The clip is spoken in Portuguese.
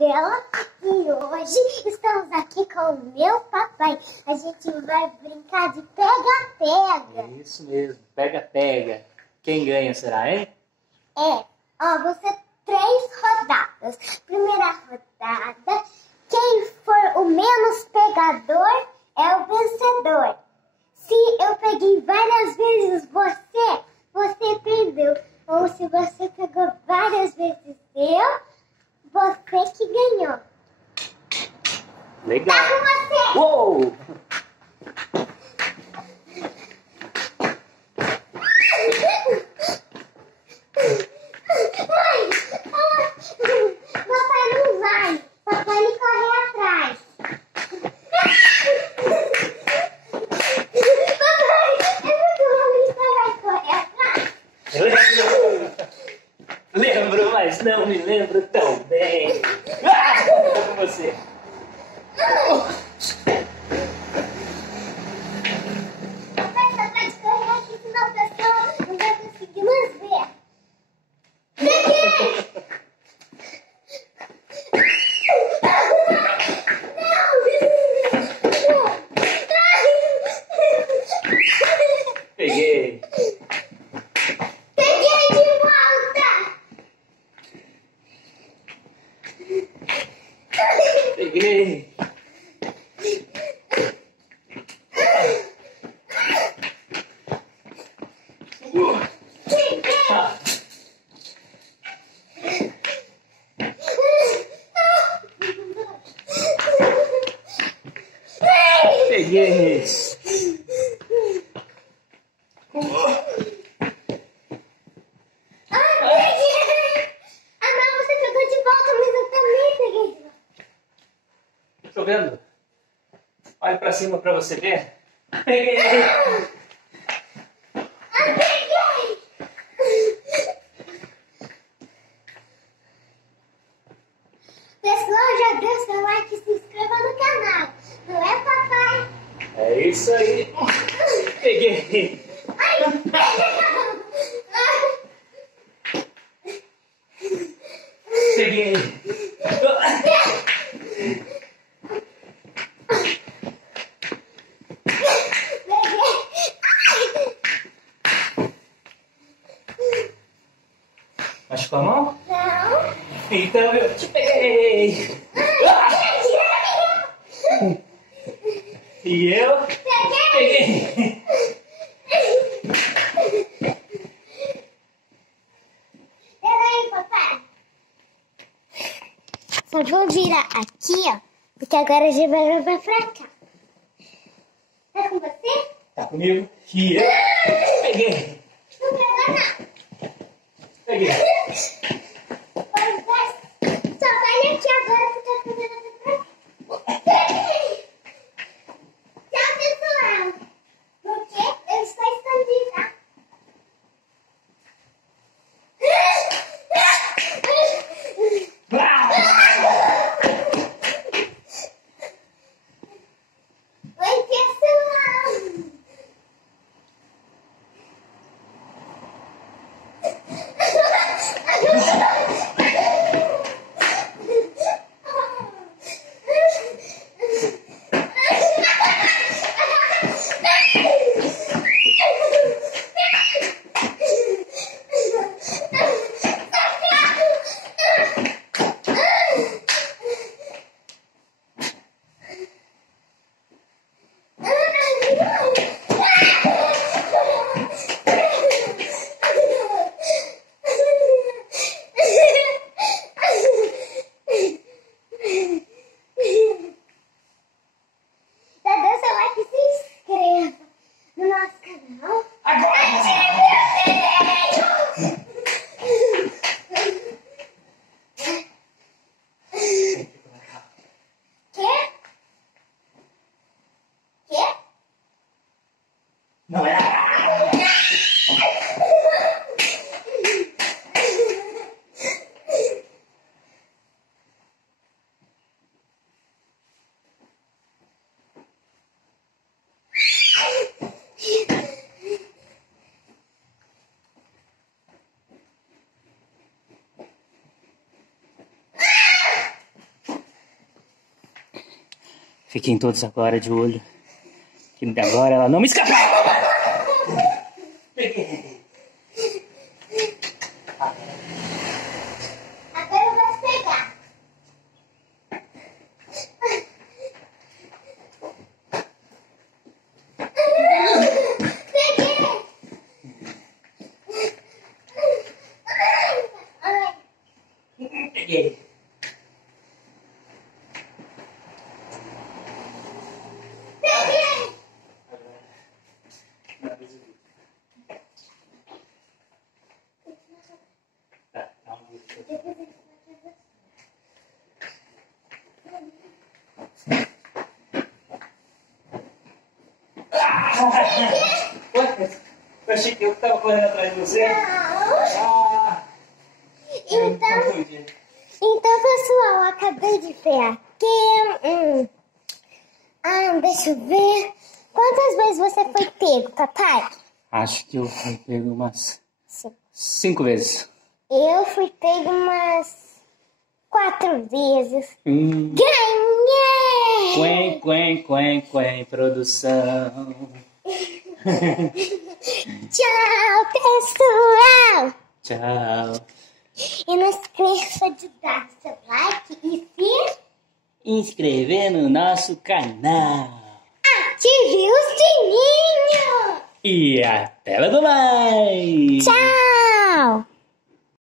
Isabela e hoje estamos aqui com o meu papai. A gente vai brincar de pega-pega. É isso mesmo, pega-pega. Quem ganha será, hein? Vão ser 3 rodadas. Primeira rodada, quem for o menos pegador é o vencedor. Se eu peguei várias vezes você perdeu. Ou se você pegou várias vezes você que ganhou. Legal. Tá com você. Uou! Mãe, papai não vai. Papai ele corre atrás. Papai, é muito ruim, papai corre atrás. Lembro, mas não me lembro tão bem. Tô com você. Papai só pode correr aqui, senão a pessoa não vai conseguir nos ver. Peguei! Peguei. Peguei de volta! Peguei. Peguei. Não, você pegou de volta, mas eu também peguei de volta. Tô vendo? Olha pra cima pra você ver. Peguei. Peguei! Pessoal, já deu seu like e se inscreva no canal. Não é, papai? É isso aí. Peguei. Peguei. Machucou a mão? Não. Então eu te peguei. E eu peguei. Peraí, papai. Só vou virar aqui, ó. Porque agora a gente vai levar pra cá. Tá com você? Tá comigo? E eu peguei. Não pegou, não. Peguei. Só vai aqui agora que tá fazendo pra cá. Tchau, pessoal. Porque eu estou escondida. Oi, pessoal. Fiquem todos agora de olho. Que agora ela não me escapa! Peguei! Agora eu vou pegar. Peguei! Ai. Peguei! Ué, eu achei que eu estava correndo atrás de você. Ah, Então, pessoal, eu acabei de ver aqui. Deixa eu ver. Quantas vezes você foi pego, papai? acho que eu fui pego umas 5 vezes. Eu fui pego umas 4 vezes. Ganhei! Ganhei! Quen, produção. Tchau, pessoal! Tchau. E não esqueça de dar seu like e se Inscrever no nosso canal. ative o sininho! E até logo mais! Tchau!